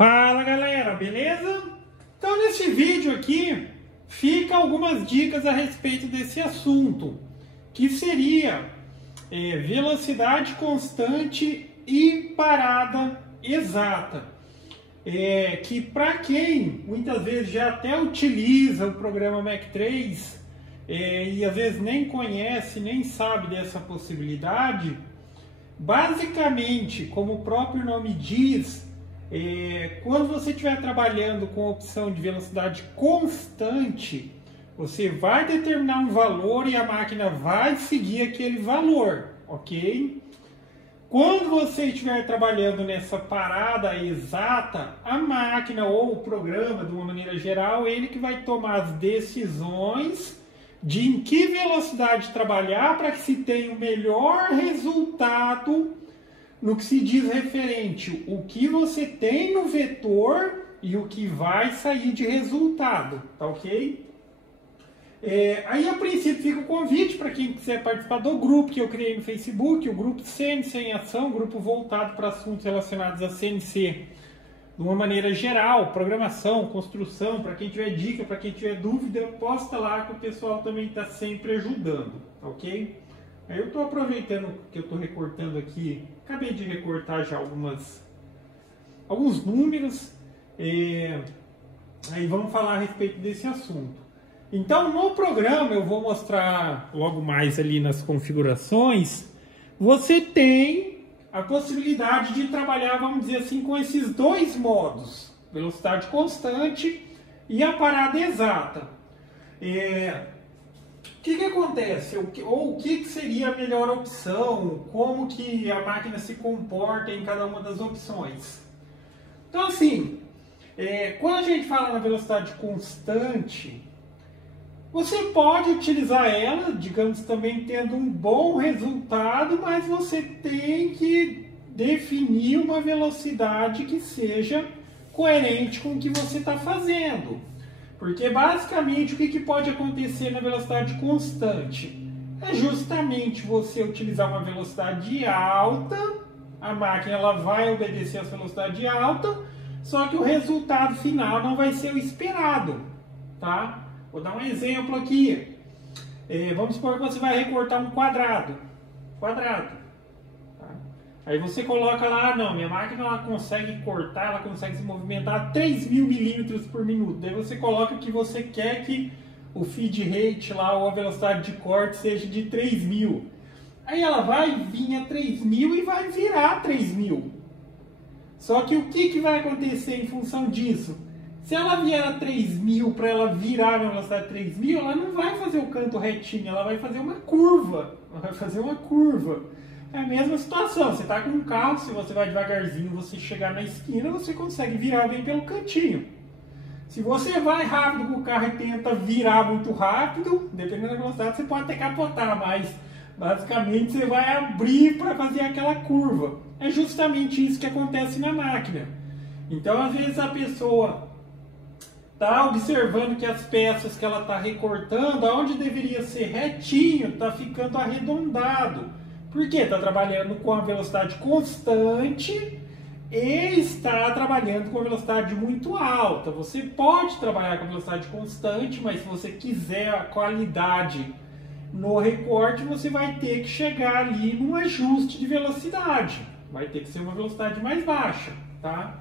Fala galera, beleza? Então nesse vídeo aqui fica algumas dicas a respeito desse assunto, que seria velocidade constante e parada exata. Que para quem muitas vezes já até utiliza o programa Mach 3 e às vezes nem conhece, nem sabe dessa possibilidade, basicamente, como o próprio nome diz, quando você estiver trabalhando com a opção de velocidade constante, você vai determinar um valor e a máquina vai seguir aquele valor, ok? Quando você estiver trabalhando nessa parada exata, a máquina ou o programa, de uma maneira geral, ele que vai tomar as decisões de em que velocidade trabalhar para que se tenha o melhor resultado no que se diz referente o que você tem no vetor e o que vai sair de resultado, tá ok? Aí a princípio fica o convite para quem quiser participar do grupo que eu criei no Facebook, o grupo CNC em Ação, grupo voltado para assuntos relacionados a CNC de uma maneira geral, programação, construção, para quem tiver dica, para quem tiver dúvida, posta lá que o pessoal também está sempre ajudando, tá ok? Aí eu estou aproveitando que eu estou recortando aqui, acabei de recortar já alguns números, aí vamos falar a respeito desse assunto. Então no programa eu vou mostrar logo mais ali nas configurações, você tem a possibilidade de trabalhar, vamos dizer assim, com esses dois modos, velocidade constante e a parada exata. O que acontece? Ou o que seria a melhor opção? Como que a máquina se comporta em cada uma das opções? Então assim, quando a gente fala na velocidade constante, você pode utilizar ela, digamos, também tendo um bom resultado, mas você tem que definir uma velocidade que seja coerente com o que você está fazendo. Porque basicamente o que pode acontecer na velocidade constante? É justamente você utilizar uma velocidade alta, a máquina ela vai obedecer a essa velocidade alta, só que o resultado final não vai ser o esperado, tá? Vou dar um exemplo aqui. Vamos supor que você vai recortar um quadrado. Tá? Aí você coloca lá, não, minha máquina ela consegue cortar, ela consegue se movimentar a 3.000 milímetros por minuto. Daí você coloca que você quer que o feed rate lá, ou a velocidade de corte seja de 3.000. Aí ela vai vir a 3.000 e vai virar 3.000. Só que o que vai acontecer em função disso? Se ela vier a 3.000 para ela virar na velocidade de 3.000, ela não vai fazer o canto retinho, ela vai fazer uma curva. É a mesma situação, você está com um carro, se você vai devagarzinho, você chegar na esquina, você consegue virar bem pelo cantinho. Se você vai rápido com o carro e tenta virar muito rápido, dependendo da velocidade, você pode até capotar, mas basicamente você vai abrir para fazer aquela curva. É justamente isso que acontece na máquina. Então, às vezes a pessoa está observando que as peças que ela está recortando, aonde deveria ser retinho, está ficando arredondado. Por quê? Está trabalhando com a velocidade constante e está trabalhando com a velocidade muito alta. Você pode trabalhar com a velocidade constante, mas se você quiser a qualidade no recorte, você vai ter que chegar ali num ajuste de velocidade. Vai ter que ser uma velocidade mais baixa, tá?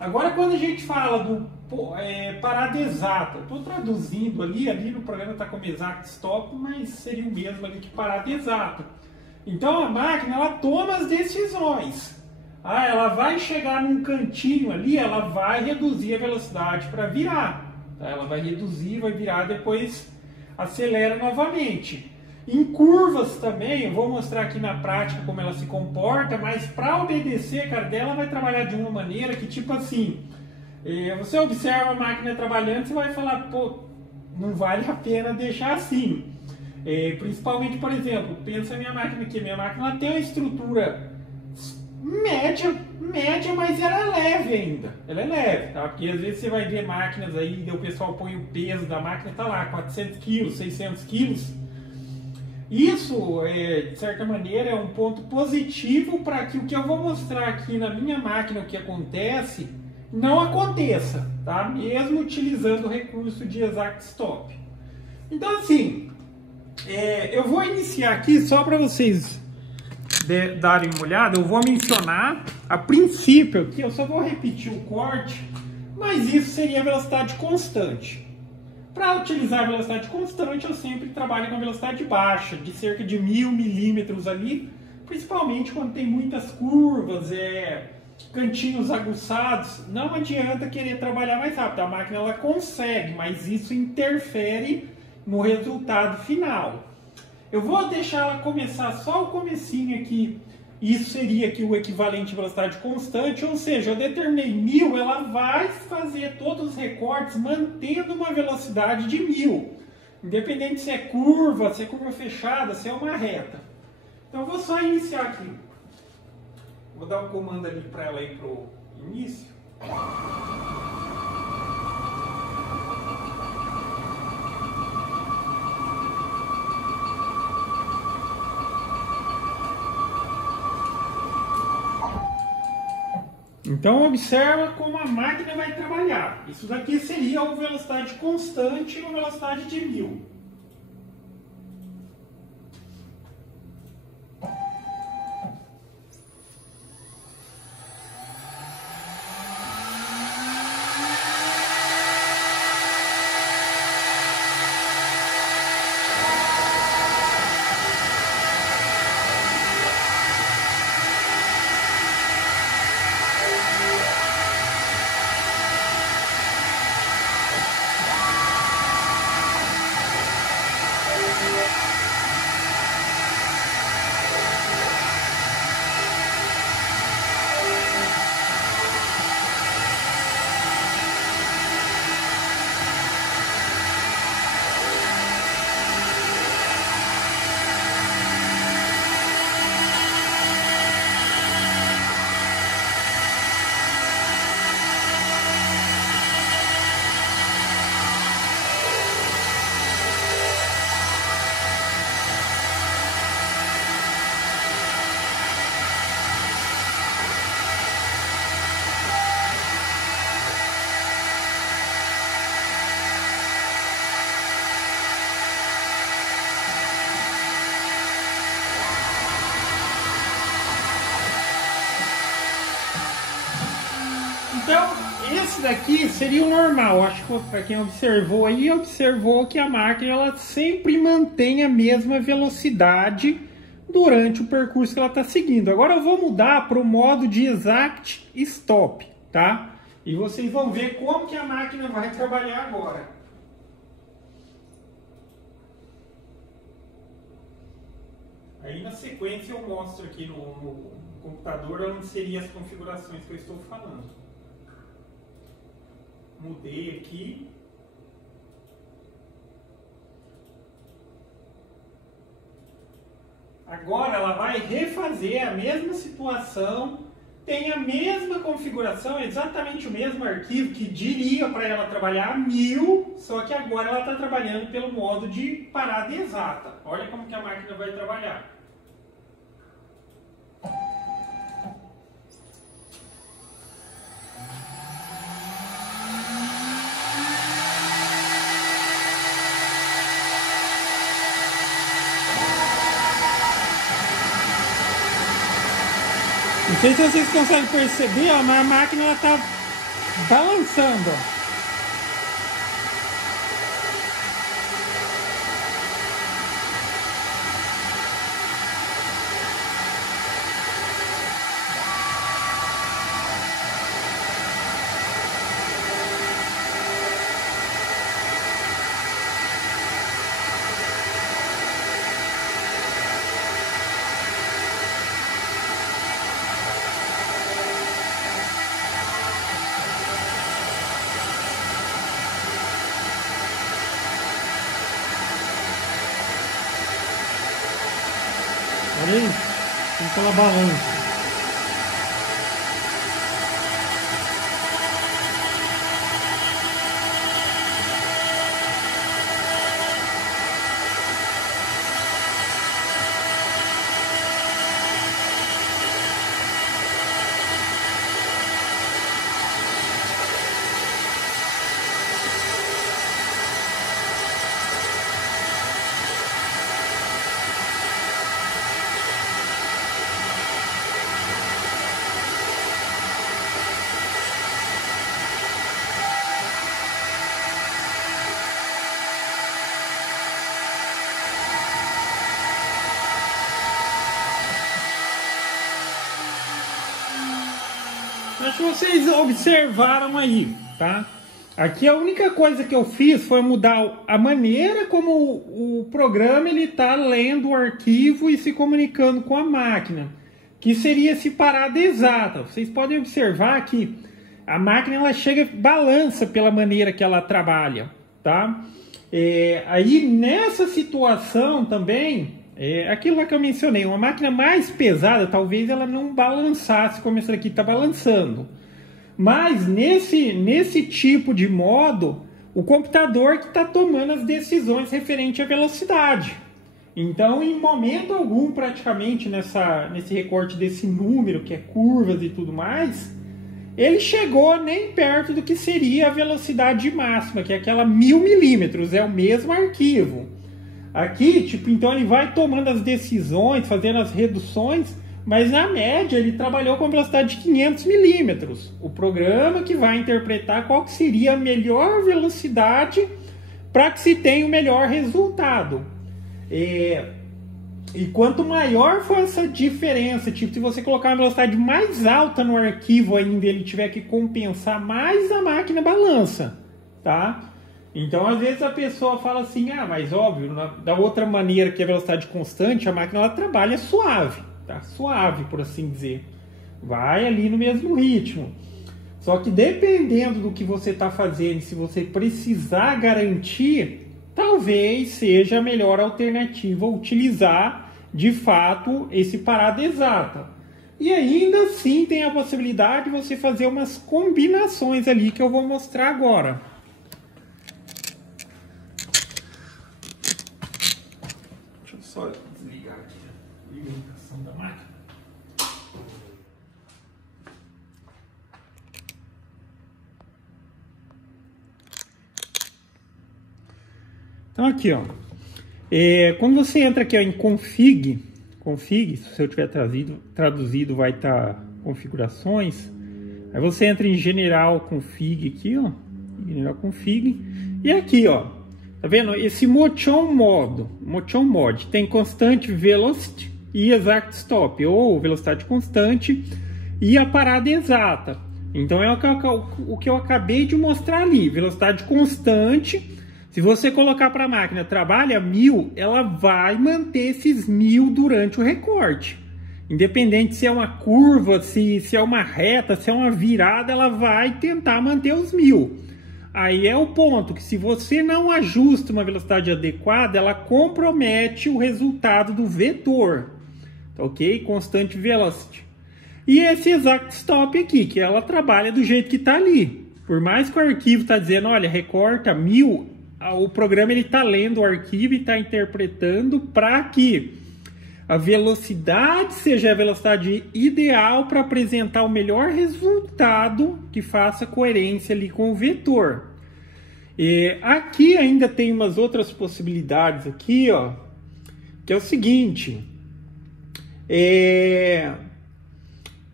Agora, quando a gente fala do parada exata, estou traduzindo ali no programa está como exact stop, mas seria o mesmo ali que parada exata. Então a máquina ela toma as decisões. Ela vai chegar num cantinho ali, ela vai reduzir a velocidade para virar. Tá? Ela vai reduzir, vai virar, depois acelera novamente. Em curvas também, eu vou mostrar aqui na prática como ela se comporta, mas para obedecer, cara, dela vai trabalhar de uma maneira que, tipo assim, você observa a máquina trabalhando, você vai falar, pô, não vale a pena deixar assim. Principalmente, por exemplo, pensa a minha máquina aqui, minha máquina ela tem uma estrutura média, mas ela é leve ainda. Ela é leve, tá? Porque às vezes você vai ver máquinas aí, o pessoal põe o peso da máquina, tá lá, 400 quilos, 600 quilos. Isso, de certa maneira, é um ponto positivo para que o que eu vou mostrar aqui na minha máquina, o que acontece, não aconteça, tá? Mesmo utilizando o recurso de Exact Stop. Então, assim, eu vou iniciar aqui só para vocês darem uma olhada. Eu vou mencionar a princípio aqui, eu só vou repetir o corte, mas isso seria a velocidade constante. Para utilizar a velocidade constante, eu sempre trabalho com a velocidade baixa, de cerca de 1000 milímetros ali, principalmente quando tem muitas curvas, cantinhos aguçados. Não adianta querer trabalhar mais rápido, a máquina ela consegue, mas isso interfere no resultado final. Eu vou deixar ela começar só o comecinho aqui. Isso seria aqui o equivalente à velocidade constante, ou seja, eu determinei 1000, ela vai fazer todos os recortes mantendo uma velocidade de 1000. Independente se é curva fechada, se é uma reta. Então eu vou só iniciar aqui. Vou dar um comando ali para ela ir para o início. Então observa como a máquina vai trabalhar. Isso daqui seria a velocidade constante ou velocidade de 1000. Então, esse daqui seria o normal. Acho que para quem observou aí, observou que a máquina ela sempre mantém a mesma velocidade durante o percurso que ela está seguindo. Agora eu vou mudar para o modo de Exact Stop, tá? E vocês vão ver como que a máquina vai trabalhar agora. Aí na sequência eu mostro aqui no computador onde seriam as configurações que eu estou falando. Mudei aqui. Agora ela vai refazer a mesma situação, tem a mesma configuração, exatamente o mesmo arquivo que diria para ela trabalhar a 1000, só que agora ela está trabalhando pelo modo de parada exata. Olha como que a máquina vai trabalhar. Não sei se vocês conseguem perceber, ó, mas a máquina está balançando. Ó. Olha aí, como que ela balança. vocês observaram aí, tá? Aqui a única coisa que eu fiz foi mudar a maneira como o programa ele está lendo o arquivo e se comunicando com a máquina, que seria esse parada exata. Vocês podem observar que a máquina ela chega balança pela maneira que ela trabalha, tá? Aí nessa situação também, aquilo lá que eu mencionei, uma máquina mais pesada, talvez ela não balançasse como essa aqui está balançando. Mas nesse tipo de modo, o computador que está tomando as decisões referente à velocidade. Então, em momento algum, praticamente, nesse recorte desse número, que é curvas e tudo mais, ele chegou nem perto do que seria a velocidade máxima, que é aquela 1000 milímetros, é o mesmo arquivo. Aqui, tipo, então ele vai tomando as decisões, fazendo as reduções, mas na média ele trabalhou com velocidade de 500 milímetros. O programa que vai interpretar qual que seria a melhor velocidade para que se tenha o melhor resultado. E quanto maior for essa diferença, tipo, se você colocar uma velocidade mais alta no arquivo ainda, ele tiver que compensar, mais a máquina balança, tá? Então, às vezes a pessoa fala assim, mas óbvio, da outra maneira que a velocidade constante, a máquina ela trabalha suave, tá? Suave, por assim dizer. Vai ali no mesmo ritmo. Só que dependendo do que você está fazendo, se você precisar garantir, talvez seja a melhor alternativa utilizar, de fato, esse parada exata. E ainda assim tem a possibilidade de você fazer umas combinações ali que eu vou mostrar agora. Deixa eu só desligar aqui a alimentação da máquina. Então aqui, ó, quando você entra aqui ó, em config, se eu tiver traduzido vai estar configurações, aí você entra em general config aqui, ó, general config, e aqui, ó, tá vendo? Esse motion mode tem constante velocity e exact stop, ou velocidade constante e a parada exata. Então é o que eu acabei de mostrar ali, velocidade constante. Se você colocar para a máquina trabalha 1000, ela vai manter esses 1000 durante o recorte. Independente se é uma curva, se é uma reta, se é uma virada, ela vai tentar manter os 1000. Aí é o ponto que se você não ajusta uma velocidade adequada, ela compromete o resultado do vetor. Ok? Constante velocity. E esse exact stop aqui, que ela trabalha do jeito que está ali. Por mais que o arquivo está dizendo, olha, recorta 1000, o programa está lendo o arquivo e está interpretando para que a velocidade seja a velocidade ideal para apresentar o melhor resultado que faça coerência ali com o vetor. Aqui ainda tem umas outras possibilidades aqui, ó, que é o seguinte.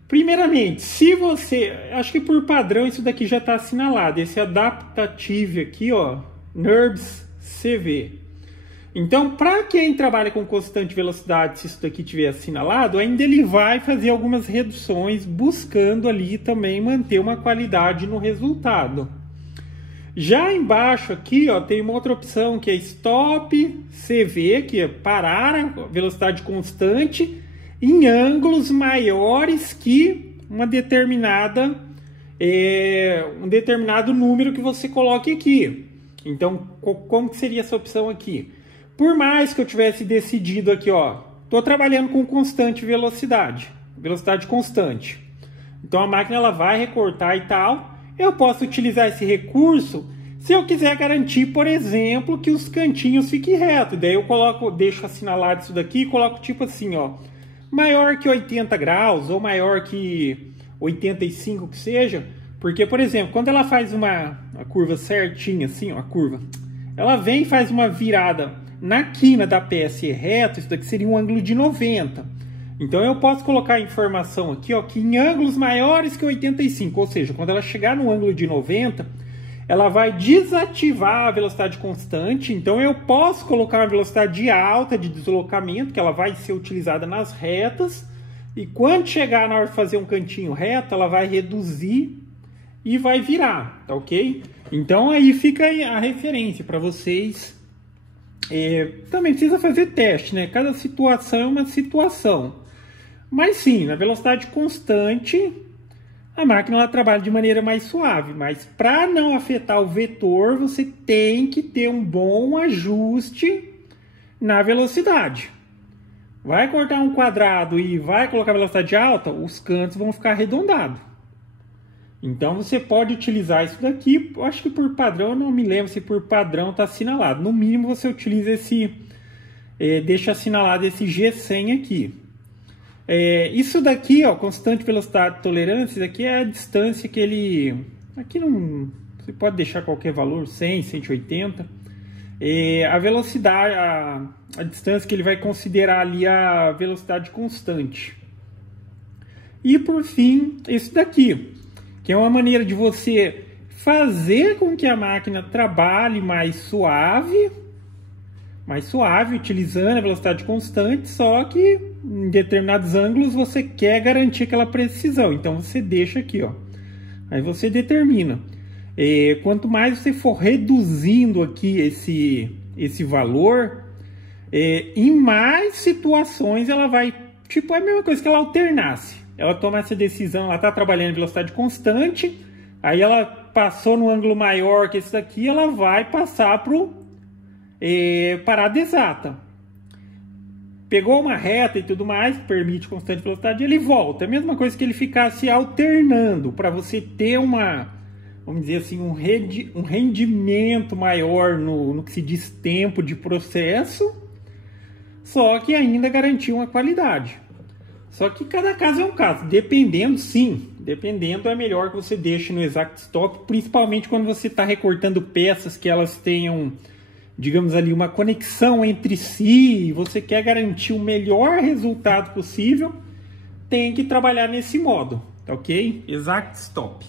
Primeiramente, se você... Acho que por padrão isso daqui já está assinalado. Esse adaptative aqui, ó, NURBS CV. Então, para quem trabalha com constante velocidade, se isso daqui tiver assinalado, ainda ele vai fazer algumas reduções, buscando ali também manter uma qualidade no resultado. Já embaixo aqui, ó, tem uma outra opção que é Stop CV, que é parar a velocidade constante em ângulos maiores que uma determinada, um determinado número que você coloque aqui. Então, como que seria essa opção aqui? Por mais que eu tivesse decidido aqui, ó, estou trabalhando com constante velocidade constante. Então a máquina ela vai recortar e tal. Eu posso utilizar esse recurso se eu quiser garantir, por exemplo, que os cantinhos fiquem retos. Daí eu deixo assinalado isso daqui e coloco tipo assim, ó, maior que 80 graus ou maior que 85 que seja. Porque, por exemplo, quando ela faz uma curva certinha, assim, ó, a curva, ela vem e faz uma virada na quina da peça reto, isso daqui seria um ângulo de 90. Então eu posso colocar a informação aqui, ó, que em ângulos maiores que 85, ou seja, quando ela chegar no ângulo de 90, ela vai desativar a velocidade constante. Então eu posso colocar uma velocidade alta de deslocamento, que ela vai ser utilizada nas retas, E quando chegar na hora de fazer um cantinho reto, ela vai reduzir e vai virar, tá ok? Então aí fica a referência para vocês. Também precisa fazer teste, né? Cada situação é uma situação. Mas sim, na velocidade constante, a máquina ela trabalha de maneira mais suave. Mas para não afetar o vetor, você tem que ter um bom ajuste na velocidade. Vai cortar um quadrado e vai colocar velocidade alta, os cantos vão ficar arredondados. Então você pode utilizar isso daqui. Eu acho que por padrão, eu não me lembro se por padrão está assinalado. No mínimo você utiliza esse, deixa assinalado esse G100 aqui. Isso daqui, ó, constante velocidade de tolerância, isso aqui é a distância que ele... Aqui não... Você pode deixar qualquer valor, 100, 180. A velocidade, a distância que ele vai considerar ali a velocidade constante. E por fim, isso daqui, que é uma maneira de você fazer com que a máquina trabalhe mais suave, utilizando a velocidade constante, só que em determinados ângulos você quer garantir aquela precisão. Então você deixa aqui, ó. Aí você determina. Quanto mais você for reduzindo aqui esse valor, em mais situações ela vai... Tipo, é a mesma coisa que ela alternasse. Ela toma essa decisão, ela está trabalhando em velocidade constante, aí ela passou no ângulo maior que esse daqui, ela vai passar para parada exata. Pegou uma reta e tudo mais, permite constante velocidade, ele volta. É a mesma coisa que ele ficasse alternando, para você ter uma, vamos dizer assim, um rendimento maior no que se diz tempo de processo, só que ainda garantir uma qualidade. Só que cada caso é um caso, dependendo é melhor que você deixe no Exact Stop, principalmente quando você está recortando peças que elas tenham, digamos ali, uma conexão entre si, e você quer garantir o melhor resultado possível, tem que trabalhar nesse modo, tá ok? Exact Stop.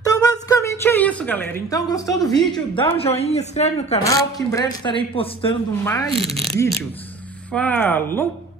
Então basicamente é isso, galera. Então gostou do vídeo? Dá um joinha, inscreve no canal, que em breve estarei postando mais vídeos. Falou!